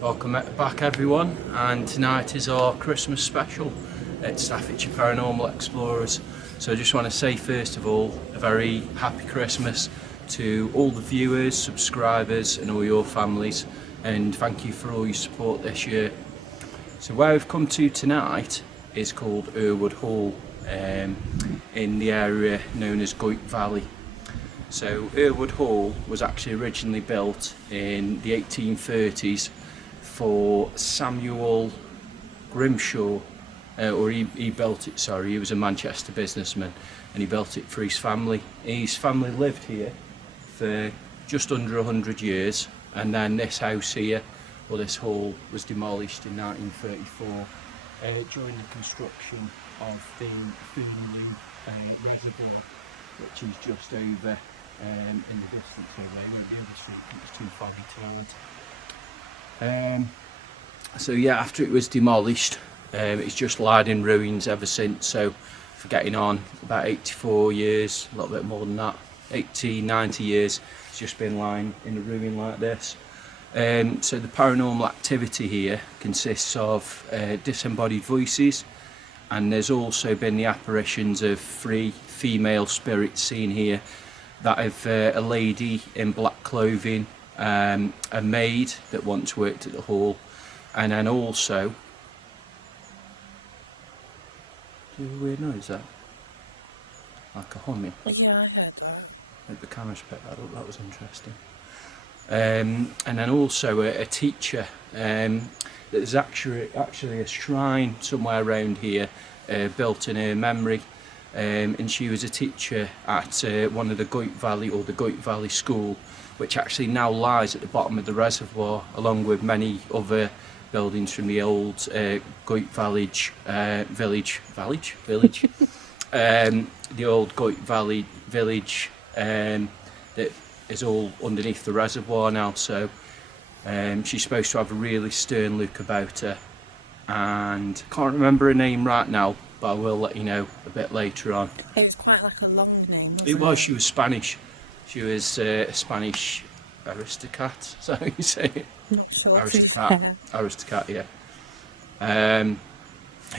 Welcome back everyone, and tonight is our Christmas special at Staffordshire Paranormal Explorers. So I just want to say first of all a very happy Christmas to all the viewers, subscribers and all your families, and thank you for all your support this year. So where we've come to tonight is called Errwood Hall, in the area known as Goyt Valley. So Errwood Hall was actually originally built in the 1830s for Samuel Grimshawe, or he built it, sorry, he was a Manchester businessman and he built it for his family. His family lived here for just under 100 years, and then this house here, or this hall, was demolished in 1934 during the construction of the Fernilee Reservoir, which is just over in the distance over there. The other street, it's too foggy to add. So yeah, after it was demolished, it's just lied in ruins ever since. So for getting on about 84 years, a little bit more than that, 80, 90 years, it's just been lying in a ruin like this. So the paranormal activity here consists of disembodied voices, and there's also been the apparitions of 3 female spirits seen here that have a lady in black clothing, a maid that once worked at the hall, and then also, do you hear a weird noise there? Like a humming? Yeah, I heard that. Like the camera's picked that up, that was interesting. And then also a teacher. There's actually a shrine somewhere around here built in her memory, and she was a teacher at one of the Goyt Valley, or the Goyt Valley School, which actually now lies at the bottom of the reservoir, along with many other buildings from the old Goyt Village, the old Goyt Valley Village that is all underneath the reservoir now. So she's supposed to have a really stern look about her, and can't remember her name right now, but I will let you know a bit later on. It was quite like a long name, wasn't it? It was, she was Spanish. She was a Spanish aristocrat, so you say it? Not sure. Aristocrat, yeah.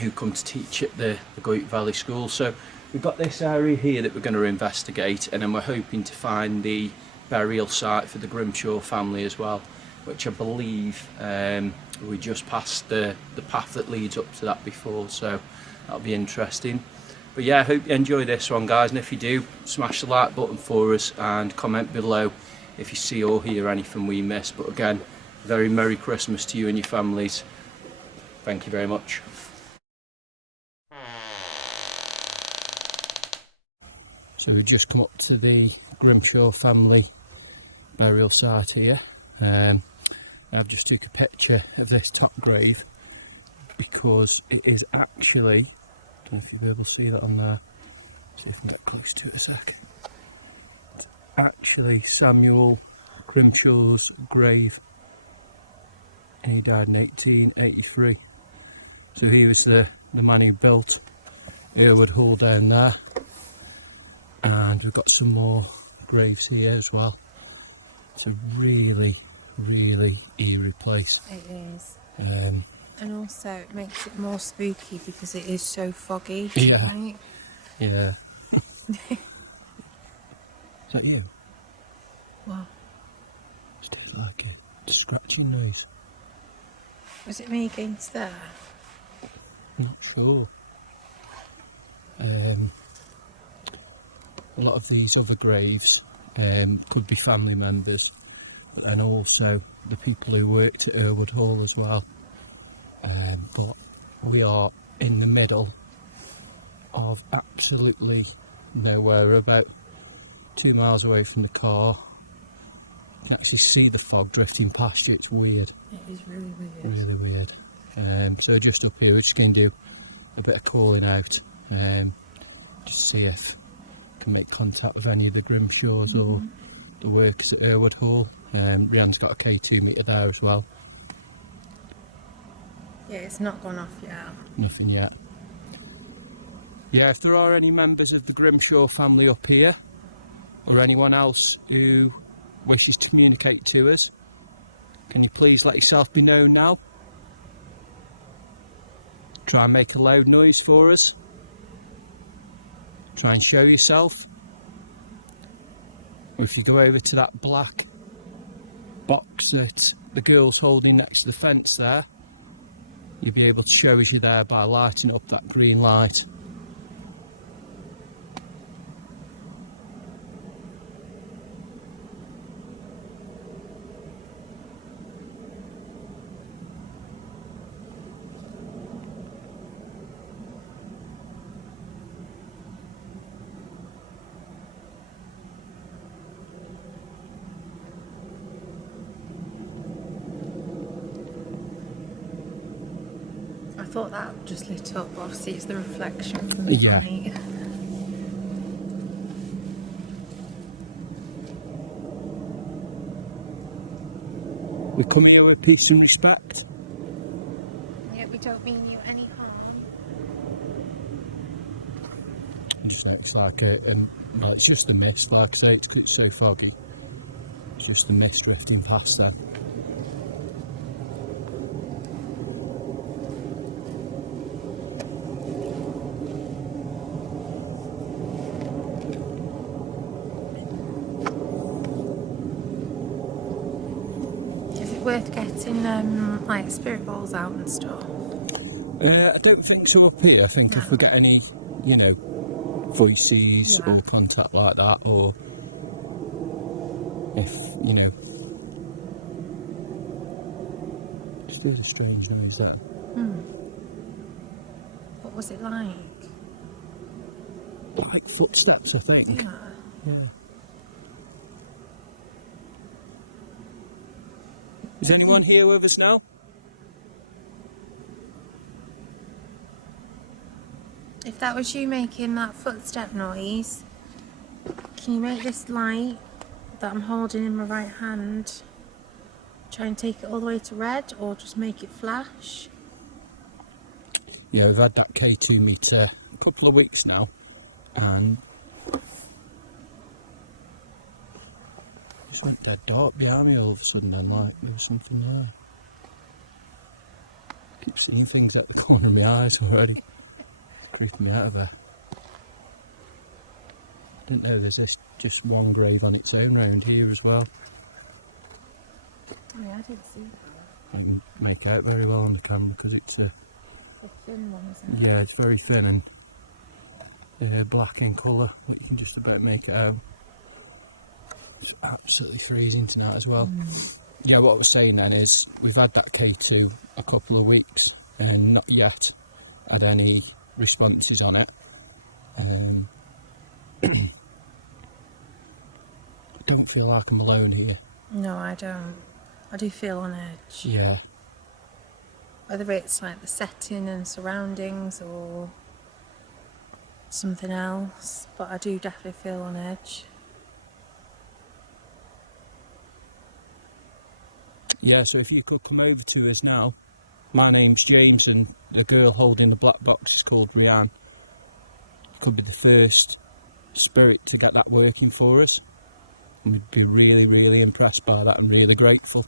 Who come to teach at the Goyt Valley School. So we've got this area here that we're going to investigate, and then we're hoping to find the burial site for the Grimshawe family as well, which I believe we just passed the path that leads up to that before, so that'll be interesting. But yeah, I hope you enjoy this one, guys, and if you do, smash the like button for us and comment below if you see or hear anything we missed. But again, very Merry Christmas to you and your families. Thank you very much. So we've just come up to the Grimshawe family burial site here. I've just took a picture of this top grave because it is actually, I don't know if you'll be able to see that on there, see if I can get close to it a sec. It's actually Samuel Grimshawe's grave, and he died in 1883. So he was the man who built Errwood Hall down there, and we've got some more graves here as well. It's a really, really eerie place. It is. And also it makes it more spooky because it is so foggy. Yeah. Right? Yeah. Is that you? What? It tastes like a scratching noise. Was it me against there? Not sure. a lot of these other graves could be family members, but then also the people who worked at Errwood Hall as well. But we are in the middle of absolutely nowhere. We're about 2 miles away from the car. You can actually see the fog drifting past you. It's weird. It is really weird. Really weird. So just up here, we're just going to do a bit of calling out, just see if we can make contact with any of the Grimshaws or the workers at Errwood Hall. Rianne's got a K2 meter there as well. Yeah, it's not gone off yet. Nothing yet. Yeah, if there are any members of the Grimshawe family up here, or anyone else who wishes to communicate to us, can you please let yourself be known now? Try and make a loud noise for us. Try and show yourself. Or if you go over to that black box that the girl's holding next to the fence there, you'll be able to show us you're there by lighting up that green light. I thought that just lit up, but obviously it's the reflection from the light. We come here with peace and respect. Yeah, we don't mean you any harm. Just like, it's like no, it's just the mist, like I say, it's so foggy. It's just the mist drifting past there. Worth getting like spirit balls out and stuff? I don't think so up here. I think if we get any, you know, voices or contact like that, or if, you know, just doing a strange noise there. What was it like? Like footsteps, I think. Yeah. Is anyone here with us now? If that was you making that footstep noise, can you make this light that I'm holding in my right hand, try and take it all the way to red, or just make it flash? Yeah, we've had that K2 meter a couple of weeks now, and it's like dead dark behind me all of a sudden, and like there's something there. I keep seeing things at the corner of my eyes already. Creeping me out of there. I didn't know there's just one grave on its own round here as well. Oh yeah, I didn't see that. You can make out very well on the camera because it's a thin one, isn't it? yeah, it's very thin and black in colour, but you can just about make it out. It's absolutely freezing tonight as well. Yeah, what I was saying then is we've had that K2 a couple of weeks and not yet had any responses on it. I don't feel like I'm alone here. No, I don't. I do feel on edge. Yeah. Whether it's like the setting and surroundings or something else, but I do definitely feel on edge. Yeah, so if you could come over to us now. My name's James and the girl holding the black box is called Rianne. Could be the first spirit to get that working for us. And we'd be really, really impressed by that and really grateful.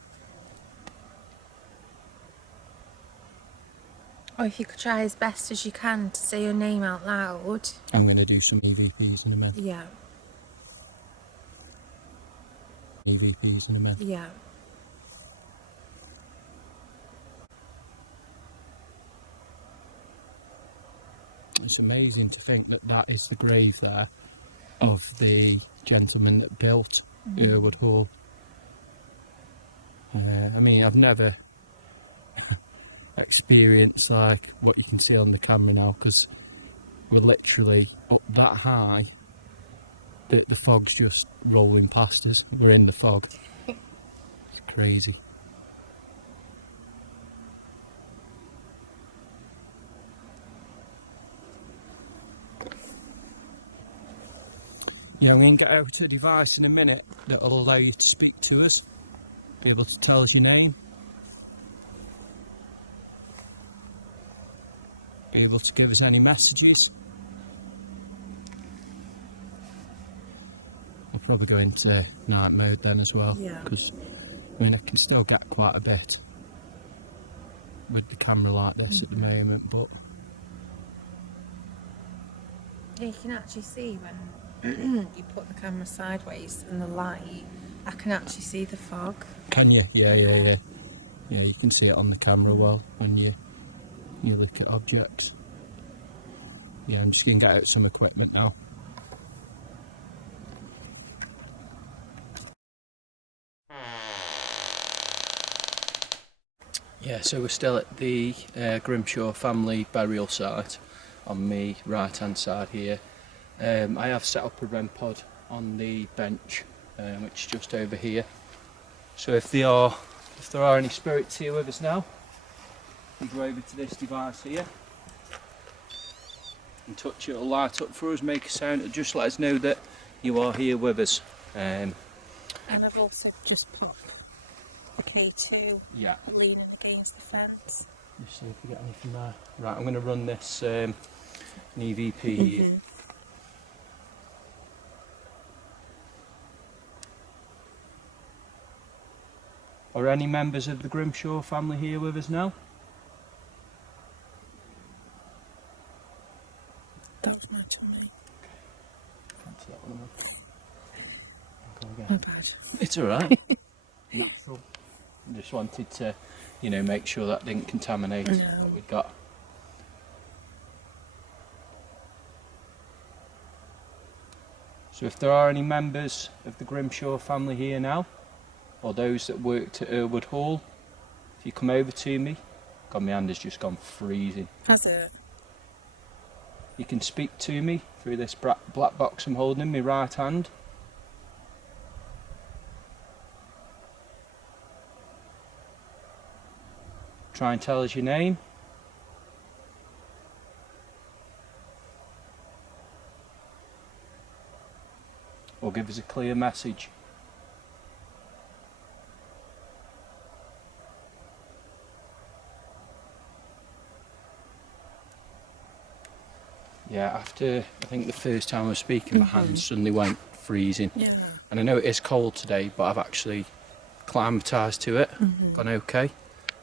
Or if you could try as best as you can to say your name out loud. I'm going to do some EVPs in a minute. Yeah. EVPs in a minute. Yeah. It's amazing to think that that is the grave there of the gentleman that built Errwood Hall. I mean, I've never experienced like what you can see on the camera now, because we're literally up that high. The fog's just rolling past us. We're in the fog. It's crazy. Yeah, we're going to get out to a device in a minute that will allow you to speak to us, be able to tell us your name, be able to give us any messages. We'll probably go into night mode then as well, because I mean I can still get quite a bit with the camera like this at the moment, but you can actually see when you put the camera sideways and the light, I can actually see the fog. Can you? Yeah, you can see it on the camera well when you look at objects. Yeah, I'm just going to get out some equipment now. Yeah, so we're still at the Grimshawe family burial site on the right hand side here. I have set up a REM pod on the bench, which is just over here. So if there are any spirits here with us now, we go over to this device here and touch it, it'll light up for us, make a sound, it'll just let us know that you are here with us. And I've also just put a K2 leaning against the fence. Just see if we get anything there. Right, I'm going to run this an EVP here. Are any members of the Grimshawe family here with us now? Don't mention me. Can't see that one. My bad. It's alright. Natural. I just wanted to, make sure that didn't contaminate what we'd got. So if there are any members of the Grimshawe family here now, or those that worked at Errwood Hall, if you come over to me, God, my hand has just gone freezing. Has it? You can speak to me through this black box I'm holding in my right hand. Try and tell us your name. Or give us a clear message. Yeah, after I think the first time I was speaking, my hands suddenly went freezing. Yeah. And I know it is cold today, but I've actually acclimatised to it. Gone okay.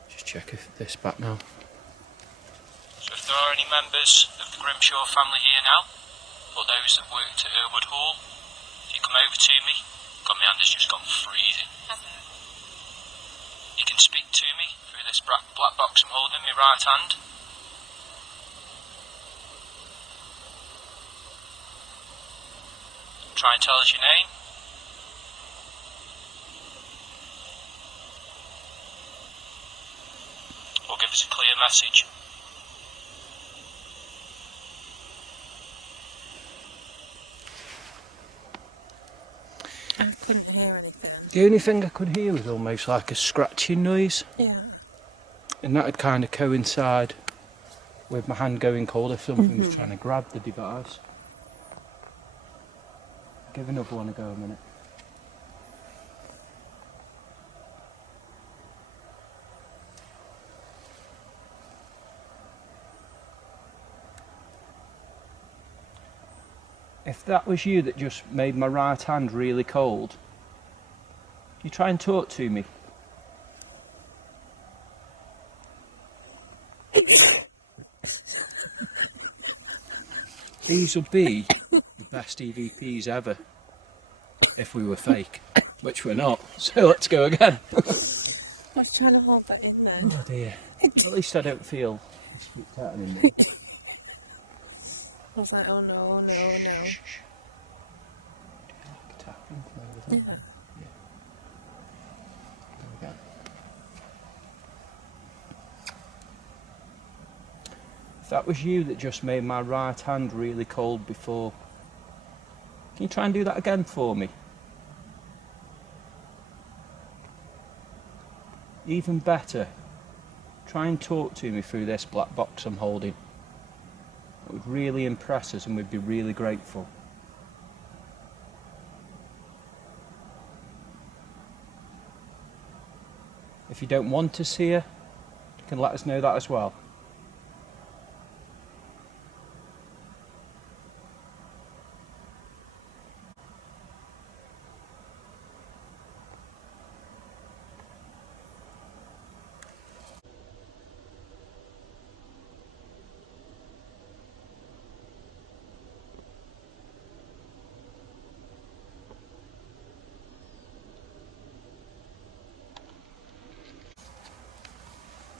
Just check if this back now. So if there are any members of the Grimshawe family here now, or those that worked at Errwood Hall, if you come over to me, God, my hand has just gone freezing. You can speak to me through this black box I'm holding in my right hand. Try and tell us your name. Or give us a clear message. I couldn't hear anything. The only thing I could hear was almost like a scratching noise. Yeah. And that would kind of coincide with my hand going cold if something was trying to grab the device. Give another one a go a minute. If that was you that just made my right hand really cold, you try and talk to me. These would be the best EVPs ever if we were fake, which we're not. So let's go again. I was trying to hold that in there. Oh dear. At least I don't feel spooked out anymore. I was like, oh no, no, no. That was you that just made my right hand really cold before. Can you try and do that again for me? Even better, try and talk to me through this black box I'm holding. It would really impress us and we'd be really grateful. If you don't want to see her, you can let us know that as well.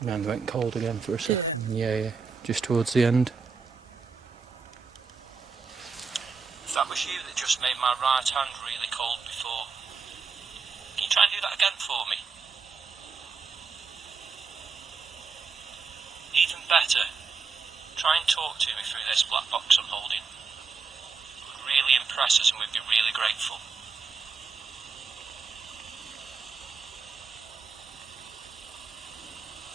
My hand went cold again for a second. Yeah, just towards the end. That was you that just made my right hand really cold before. Can you try and do that again for me? Even better, try and talk to me through this black box I'm holding. It would really impress us and we'd be really grateful.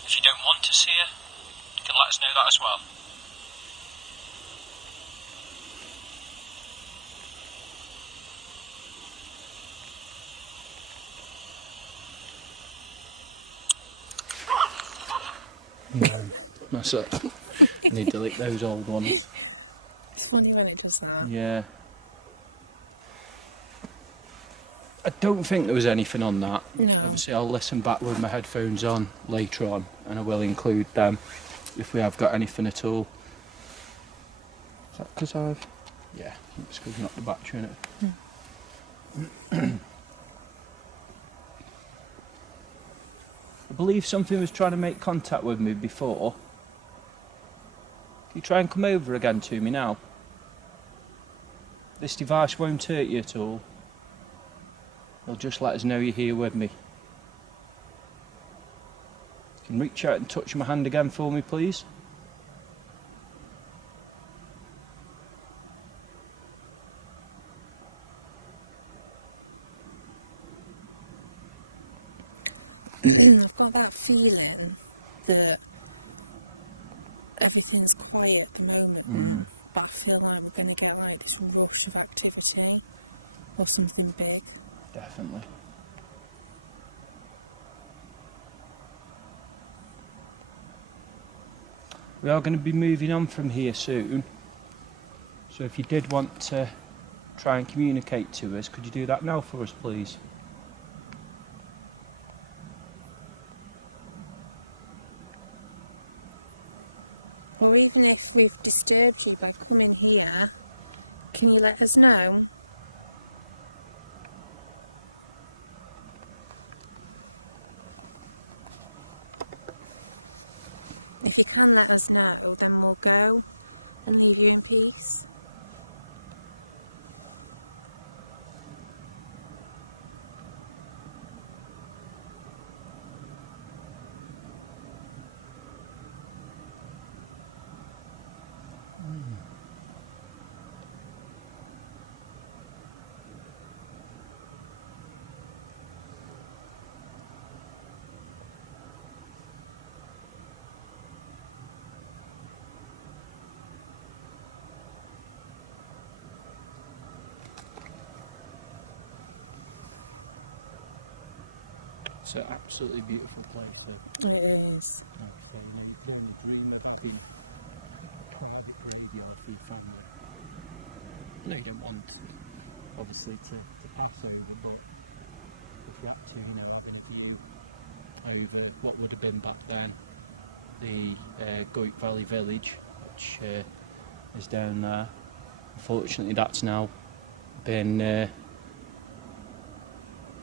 If you don't want to see her, you can let us know that as well. No, that's it. I need to delete those old ones. It's funny when it does that. Yeah. I don't think there was anything on that. No. Obviously I'll listen back with my headphones on later on and I will include them if we have got anything at all. Is that because I've... Yeah, it's because we've knocked the battery in it. I believe something was trying to make contact with me before. Can you try and come over again to me now? This device won't hurt you at all. It'll just let us know you're here with me. You can reach out and touch my hand again for me, please. I've got that feeling that everything's quiet at the moment, but I feel like we're going to get like this rush of activity or something big. Definitely. We are going to be moving on from here soon, so if you did want to try and communicate to us, could you do that now for us, please? Or even if we've disturbed you by coming here, can you let us know? If you can let us know, then we'll go and leave you in peace. It's an absolutely beautiful place though. It is. Like I say, you can only dream of having a private radio for your family. I know you don't want, obviously, to pass over, but if you're up to, having a view over what would have been back then, the Goyt Valley Village, which is down there. Unfortunately, that's now been,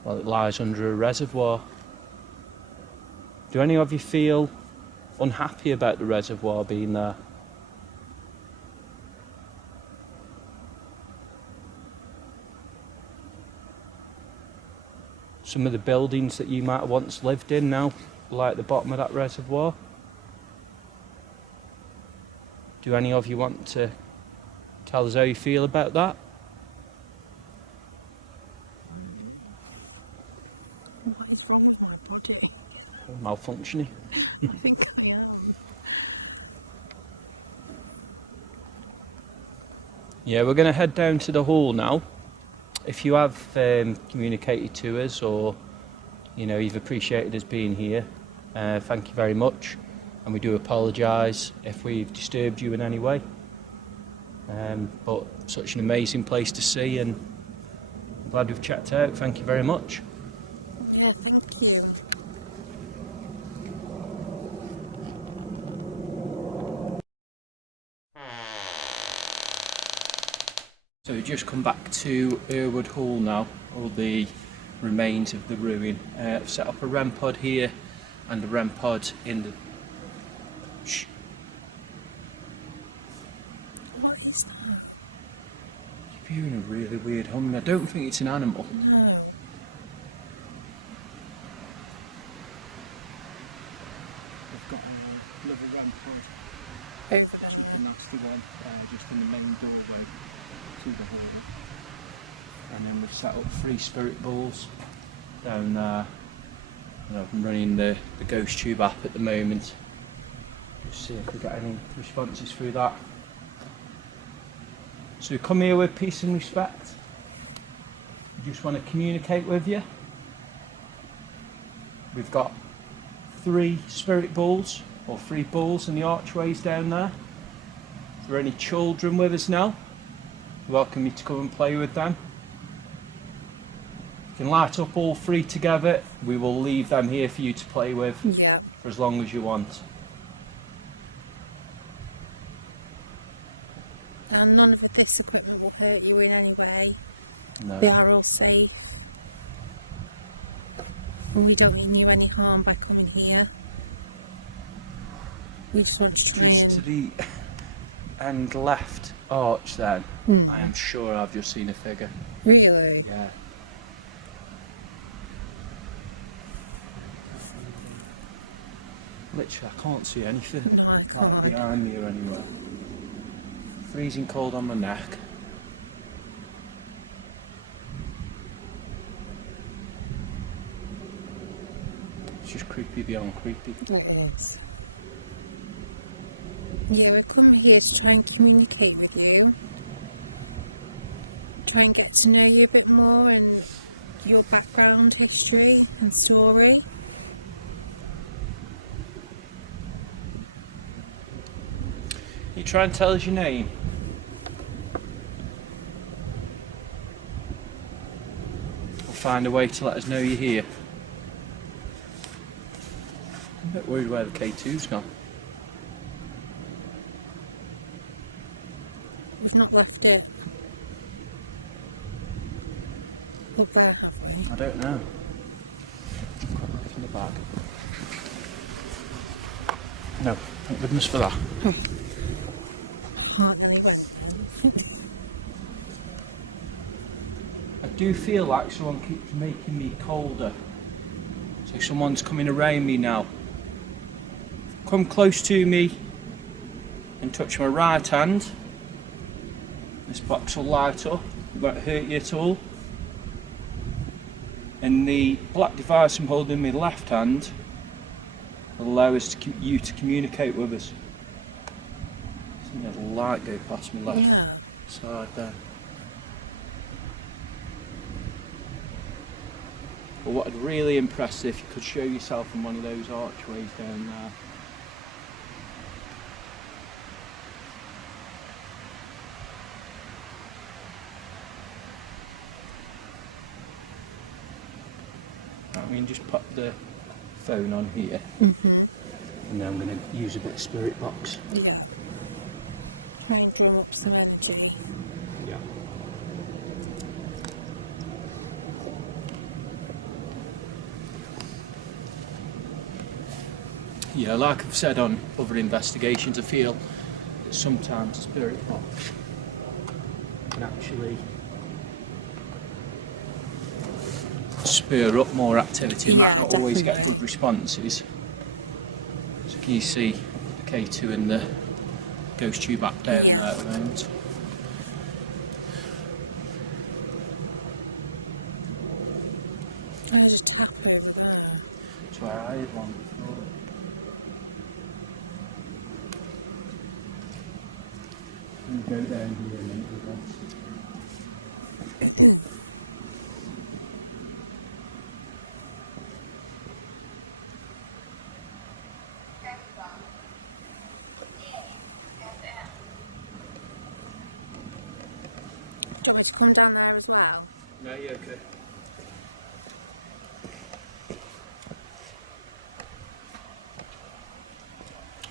well, it lies under a reservoir. Do any of you feel unhappy about the reservoir being there? Some of the buildings that you might have once lived in now lie at the bottom of that reservoir. Do any of you want to tell us how you feel about that? What is wrong with my body? Malfunctioning. I think I am. Yeah, we're going to head down to the hall now. If you have communicated to us, or you've appreciated us being here, thank you very much, and we do apologise if we've disturbed you in any way. But such an amazing place to see, and I'm glad we've checked out. Thank you very much. Yeah, thank you. So we've just come back to Errwood Hall now, all the remains of the ruin. I've set up a REM pod here and a REM pod in the... Shh. What is that? You're hearing a really weird humming. I don't think it's an animal. No. I've got another REM pod. Over there. And that's the one just in the main doorway to the hall. And then we've set up 3 spirit balls down there. I'm running the ghost tube app at the moment. Just see if we get any responses through that. So we come here with peace and respect. We just want to communicate with you. We've got 3 spirit balls, or 3 balls in the archways down there. If there are any children with us now, we welcome you to come and play with them. You can light up all 3 together. We will leave them here for you to play with for as long as you want. And none of this equipment will hurt you in any way. No. They are all safe. And we don't mean you any harm by coming here. We just want to try Just to the end left arch then, I am sure I've just seen a figure. Really? Yeah. Literally, I can't see anything. No, I Like can't. behind me or anywhere. Freezing cold on my neck. It's just creepy beyond creepy. It is. Yeah, we're coming here to try and communicate with you. Try and get to know you a bit more and your background, history and story. You try and tell us your name. Or find a way to let us know you're here. I'm a bit worried where the K2's gone. We've not left it. Where have we? I don't know. Got life in the bag. No, thank goodness for that. I can't really wait. I do feel like someone keeps making me colder. So someone's coming around me now. Come close to me and touch my right hand. This box will light up, it won't hurt you at all. And the black device I'm holding in my left hand will allow us to you to communicate with us. See that light go past my left side there. But what I'd really impress if you could show yourself in one of those archways down there. I mean, just pop the phone on here, and then I'm going to use a bit of spirit box. Yeah. Try and draw up some energy. Yeah. Yeah, like I've said on other investigations, I feel that sometimes a spirit box can actually spur up more activity and might not always get good responses. So can you see the K2 in the ghost tube back down there at the moment. And there's a tap over there. That's where I had one before. We'll go down here and make the best. Do you want me to come down there as well? No, you're okay.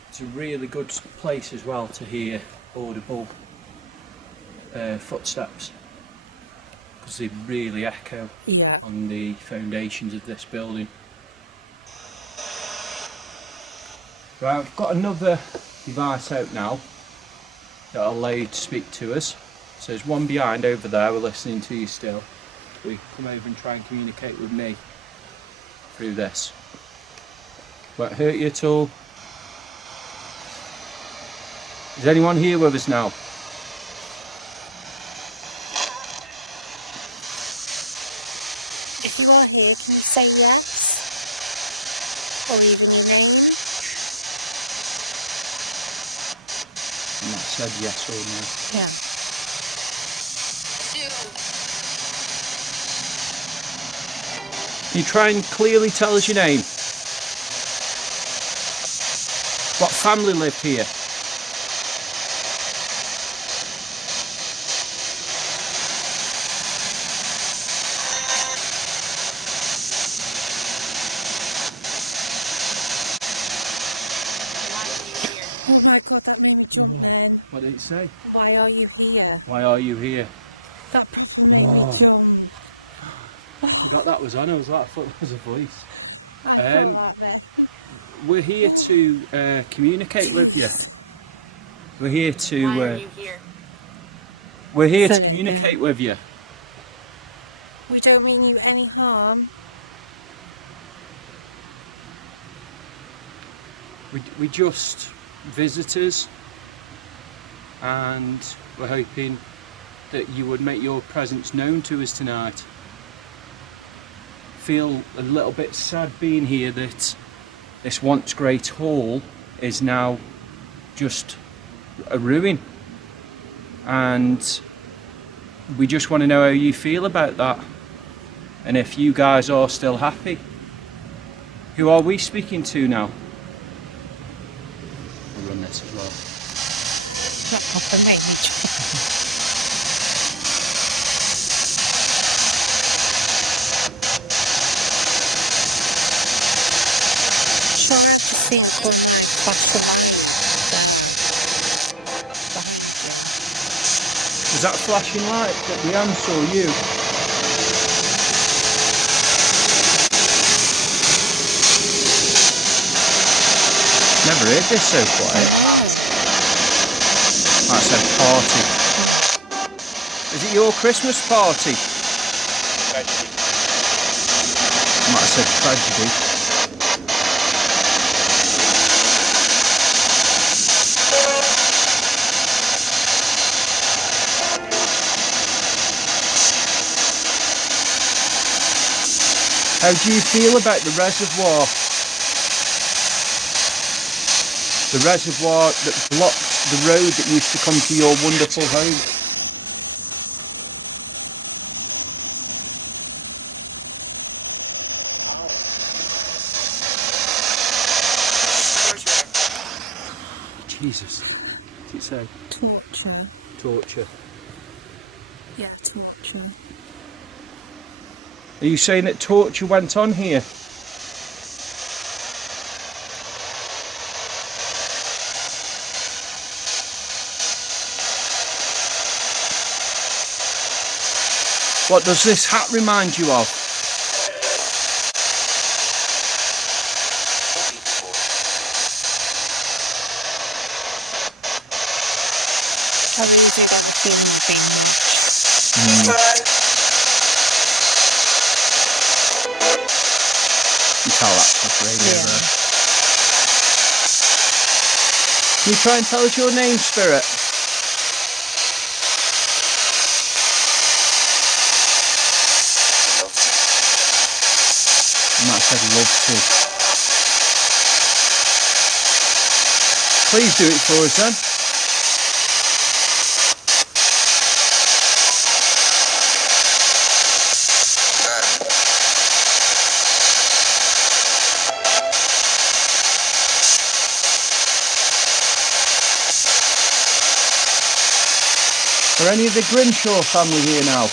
It's a really good place as well to hear audible footsteps, because they really echo on the foundations of this building. Right, I've got another device out now that I'll allow you to speak to us. So there's one behind over there, we're listening to you still. We come over and try and communicate with me through this. Won't hurt you at all. Is anyone here with us now? If you are here, can you say yes? Or even your name? I'm not said yes or no. Yeah. Can you try and clearly tell us your name? What family lived here? Oh my god, that made me jump then. What did it say? Why are you here? Why are you here? That proper made me jump. I forgot that was on, I was like, I thought that was a voice. We're here to communicate with you. We're here to... Why are you here? We're here to communicate with you. We don't mean you any harm. We just visitors, and we're hoping that you would make your presence known to us tonight. Feel a little bit sad being here that this once great hall is now just a ruin, and we just want to know how you feel about that, and if you guys are still happy. Who are we speaking to now? We'll run this as well. That proper made me jump. Sure, I have to see a good night flash the light behind you. Was that flashing light that Leanne saw you? Never heard this so quiet. That said party. Is it your Christmas party? Tragedy. Might have said tragedy. How do you feel about the reservoir? The reservoir that blocked the road that used to come to your wonderful home. Jesus. What did it say? Torture. Torture. Yeah, torture. Are you saying that torture went on here? What does this hat remind you of? I really did have a feeling of being watched. You tell that's just radio there. Can you try and tell us your name, Spirit? Matt said love to. Please do it for us then. Are any of the Grimshawe family here now?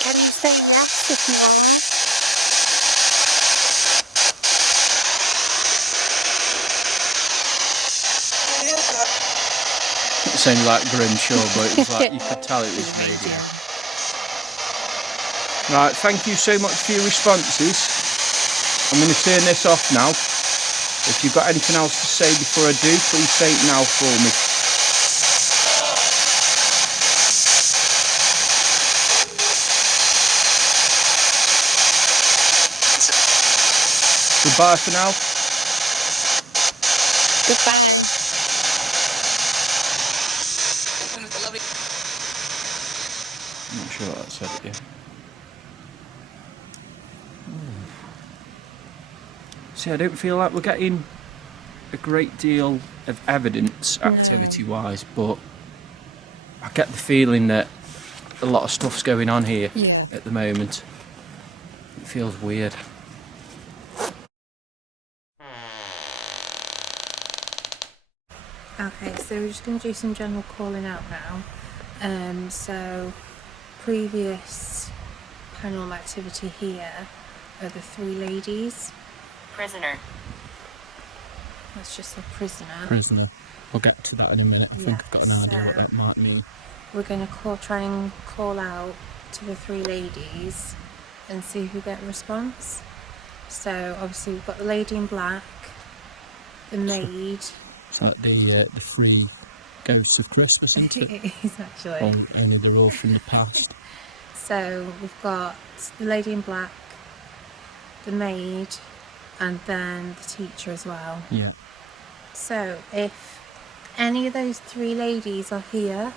Can you say yes if you want? It sounded like Grimshawe, but it was like you could tell it was radio. Right, thank you so much for your responses. I'm going to turn this off now. If you've got anything else to say before I do, please say it now for me. Goodbye for now. Goodbye. I'm not sure what that said here. See, I don't feel like we're getting a great deal of evidence activity-wise, but I get the feeling that a lot of stuff's going on here at the moment. It feels weird. Okay, so we're just going to do some general calling out now. So previous paranormal activity here are the three ladies. Prisoner. That's just a prisoner. Prisoner. We'll get to that in a minute. I think I've got an idea what that might mean. We're going to try and call out to the three ladies and see if we get a response. So obviously we've got the lady in black, the maid. It's like the three ghosts of Christmas, isn't it? It is actually. Only they're all from the past. So we've got the lady in black, the maid, and then the teacher as well. Yeah. So if any of those three ladies are here,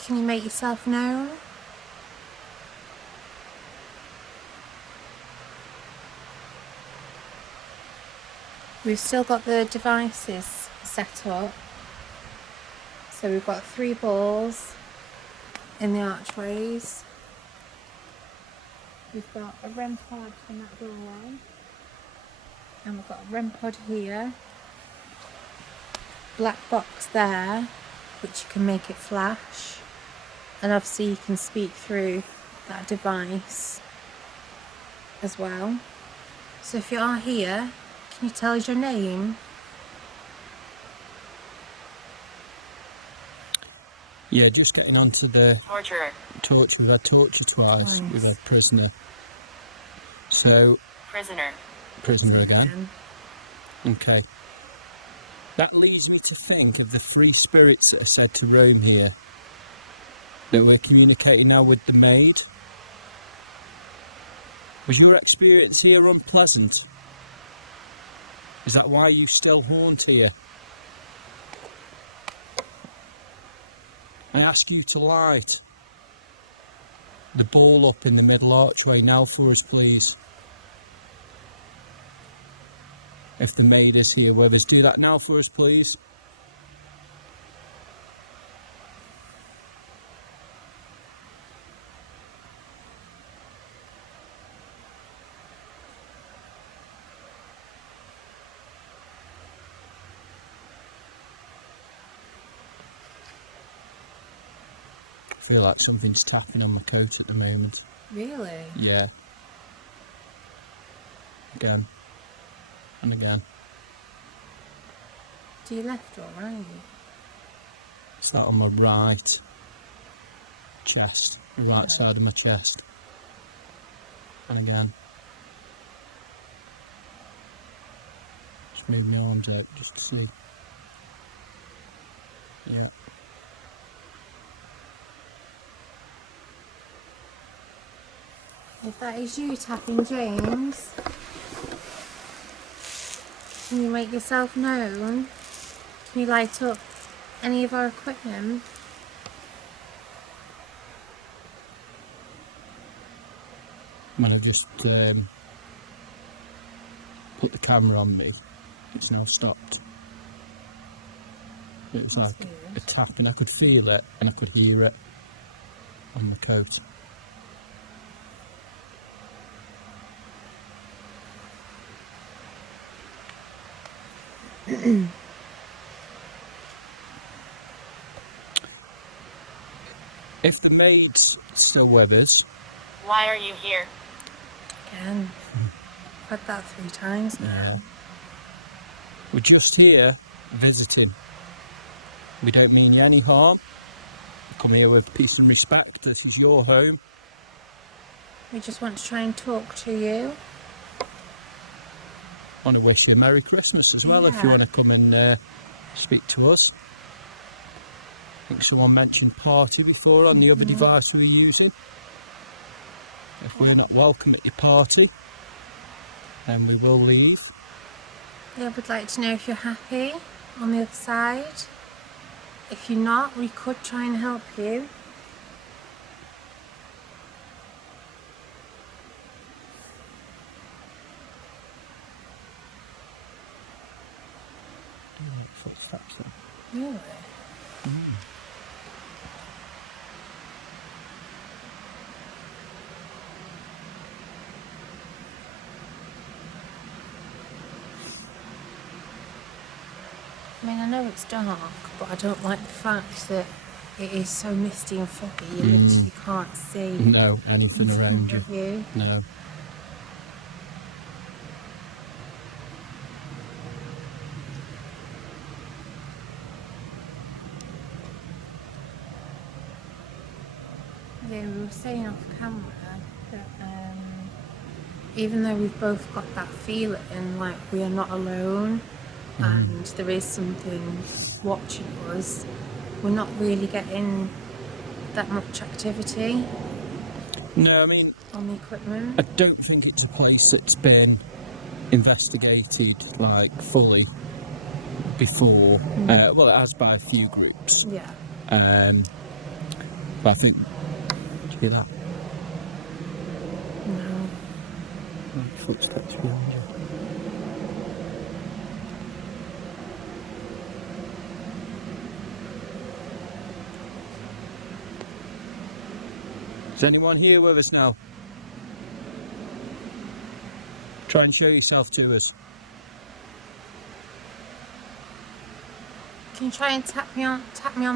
can you make yourself known? We've still got the devices set up. So we've got 3 balls in the archways. We've got a REM pod in that doorway. And we've got a REM pod here. Black box there, which you can make it flash. And obviously you can speak through that device as well. So if you are here, can you tell us your name? Yeah, just getting onto the Torturer. torture. We've had torture twice. We've had prisoner. So, Prisoner. prisoner again. Okay. That leads me to think of the 3 spirits that are said to roam here. That we're communicating now with the maid. Was your experience here unpleasant? Is that why you still haunt here? I ask you to light the ball up in the middle archway now for us, please. If the maid is here with us, do that now for us, please. I feel like something's tapping on my coat at the moment. Really? Yeah. Again. And again. To your left or right? It's that on my right chest, the right side of my chest. And again. Just move my arms out just to see. Yeah. If that is you tapping James, can you make yourself known? Can you light up any of our equipment? I'm going to just put the camera on me. It's now stopped. It was like a tapping. I could feel it and I could hear it on the coat. If the maid's still with us. Why are you here? Again. I've had that 3 times now. Yeah. We're just here visiting. We don't mean you any harm. We come here with peace and respect. This is your home. We just want to try and talk to you. I want to wish you a Merry Christmas as well, if you want to come and speak to us. I think someone mentioned party before on the other device we were using. If we're not welcome at your party, then we will leave. Yeah, we'd like to know if you're happy on the other side. If you're not, we could try and help you. Footsteps then. Really? I mean, I know it's dark, but I don't like the fact that it is so misty and foggy. You literally can't see No, anything around you. No. Yeah, we were saying off camera that even though we've both got that feeling like we are not alone and there is something watching us, we're not really getting that much activity. No, I mean, on the equipment. I don't think it's a place that's been investigated like fully before. Well, it has by a few groups. Yeah. But I think. Do you hear that? No. Footsteps behind you. Is anyone here with us now? Try and show yourself to us. Can you try and tap me on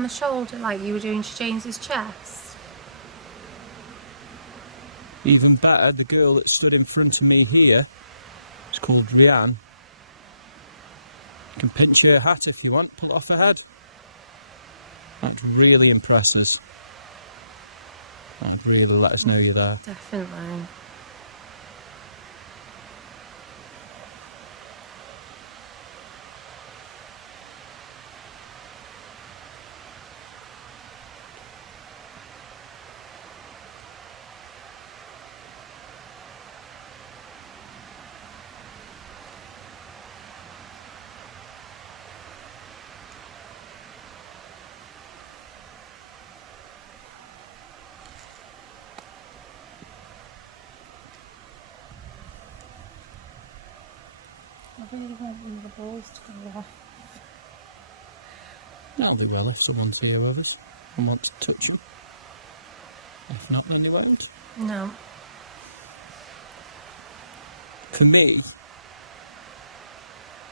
the shoulder like you were doing to James's chest? Even better, the girl that stood in front of me here is called Rianne. You can pinch her hat if you want, pull it off her head. That really impresses. That would really let us know you're there. Definitely. I really want one of the balls to go off. That'll do well if someone's here with us and wants to touch them. If not, then they won't. No. For me,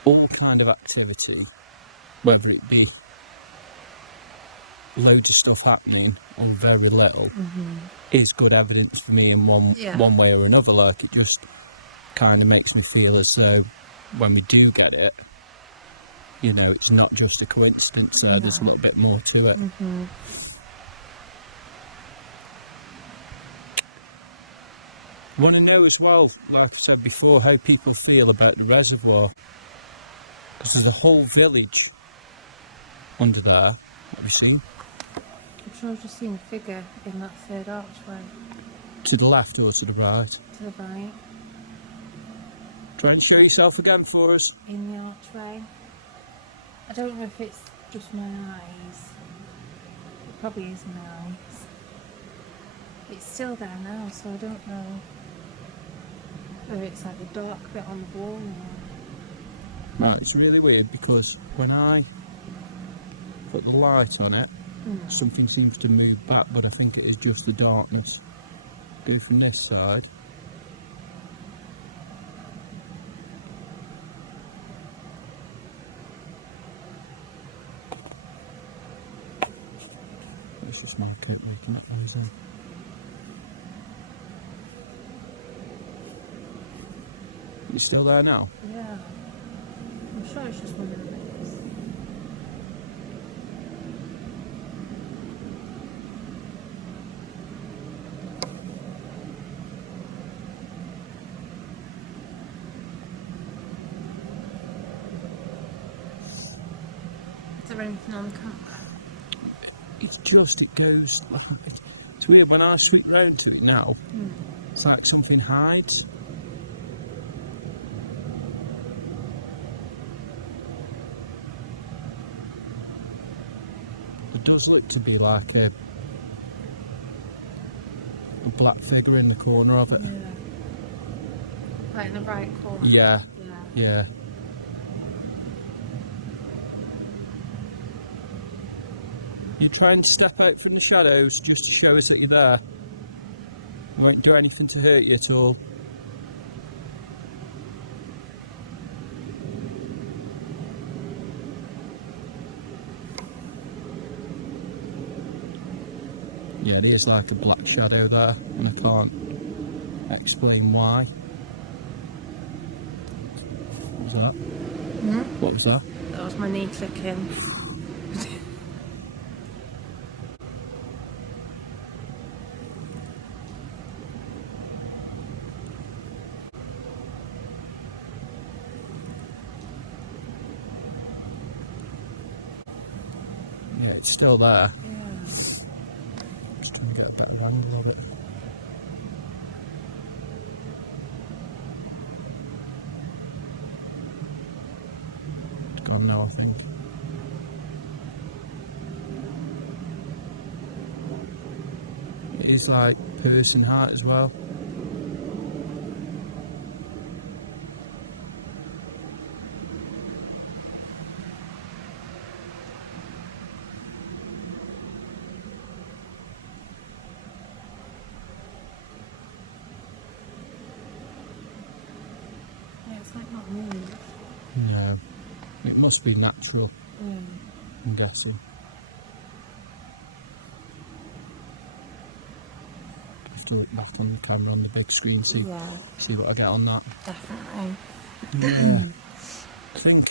all kind of activity, whether it be loads of stuff happening or very little, is good evidence for me in one way or another. Like, it just kind of makes me feel as though when we do get it, you know, it's not just a coincidence there, there's a little bit more to it. I want to know as well, like I said before, how people feel about the reservoir, because there's a whole village under there. What have you seen? I'm sure I've just seen a figure in that third archway. To the left or to the right? To the right. Try and show yourself again for us. In the archway. I don't know if it's just my eyes. It probably is my eyes. It's still there now, so I don't know whether it's like the dark bit on the wall or... Well, it's really weird because when I put the light on it, something seems to move back, but I think it is just the darkness. Go from this side. It's just my coat making that noise then. You still there now? Yeah. I'm sure it's just one of the bits. Is there anything on the camera? It's just, it goes, it's weird, when I sweep round to it now, it's like something hides. It does look to be like a black figure in the corner of it. Yeah. Right in the right corner? Yeah, yeah. You try and step out from the shadows just to show us that you're there. You won't do anything to hurt you at all. Yeah, there's like a black shadow there, and I can't explain why. What was that? What was that? That was my knee clicking. Yeah, it's still there. Yeah. Just trying to get a better angle of it. It's gone now, I think. It is like piercing heart as well. It's like not moved. No, it must be natural, Yeah. I'm guessing. Have to look back on the camera on the big screen, see what I get on that. Definitely. Yeah. I think,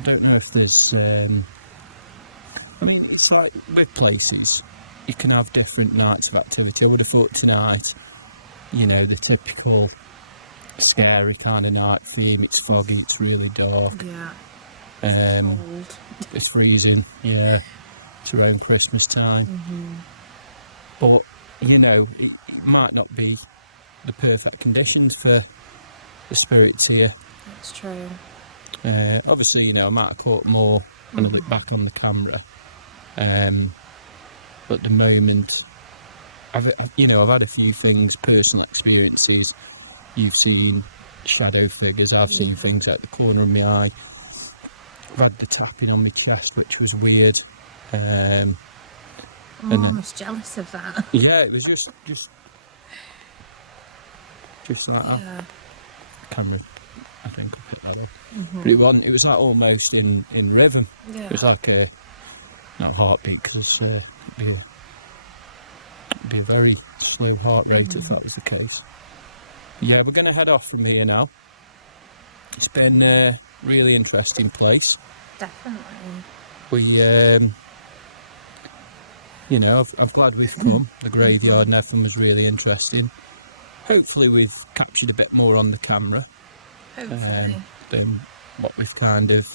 I don't know if there's, I mean, it's like with places, you can have different nights of activity. I would have thought tonight, you know, the typical scary kind of night theme. It's foggy, it's really dark. Yeah. Cold. It's freezing, yeah. It's around Christmas time. But, you know, it might not be the perfect conditions for the spirits here. That's true. Obviously, you know, I might have caught more when I look back on the camera. But at the moment, I've had a few things, personal experiences. You've seen shadow figures, I've seen things out the corner of my eye. I've had the tapping on my chest, which was weird. I'm almost jealous of that. Yeah, it was just like that. Yeah. Camera, I think I picked that up. But it was like almost in rhythm. Yeah. It was like a, not heartbeat, because it'd be a very slow heart rate if that was the case. Yeah, we're going to head off from here now. It's been a really interesting place. Definitely. We, you know, I'm glad we've come. The graveyard and everything was really interesting. Hopefully we've captured a bit more on the camera than what we've kind of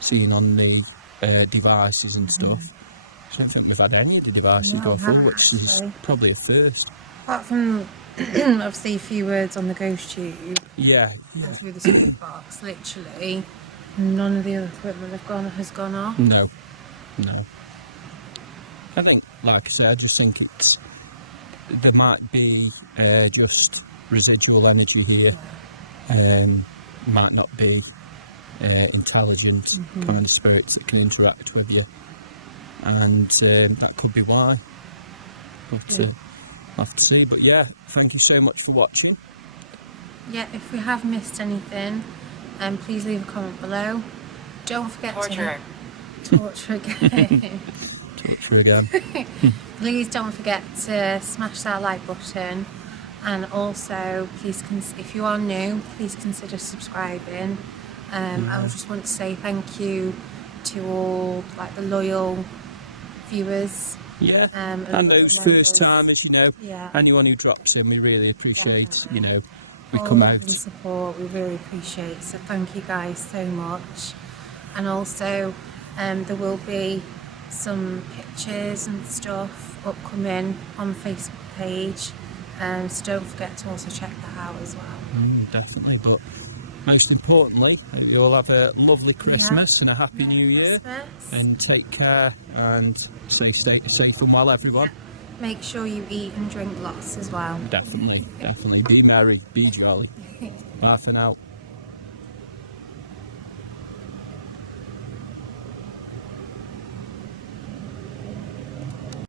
seen on the devices and stuff. I don't think we've had any of the devices go through, which is probably a first. Apart from obviously a few words on the ghost tube. Yeah. Through the speak box, literally, none of the other equipment has gone off. No. I think, like I said, I just think there might be just residual energy here. Might not be intelligent kind of spirits that can interact with you, and that could be why. But I'll have to see. But yeah, thank you so much for watching. Yeah, if we have missed anything, please leave a comment below. Don't forget to torture again. Torture again. Please don't forget to smash that like button, and also please, if you are new, please consider subscribing. I just want to say thank you to all the loyal viewers. Yeah, and those first timers, anyone who drops in, we really appreciate. We all come out. The support, we really appreciate. So thank you guys so much. And also, there will be some pictures and stuff upcoming on the Facebook page, so don't forget to also check that out as well. Definitely, but most importantly, you'll have a lovely Christmas and a happy New Year, and take care and stay safe and well, everyone. Make sure you eat and drink lots as well. Definitely. Be merry, be jolly. Bye for now.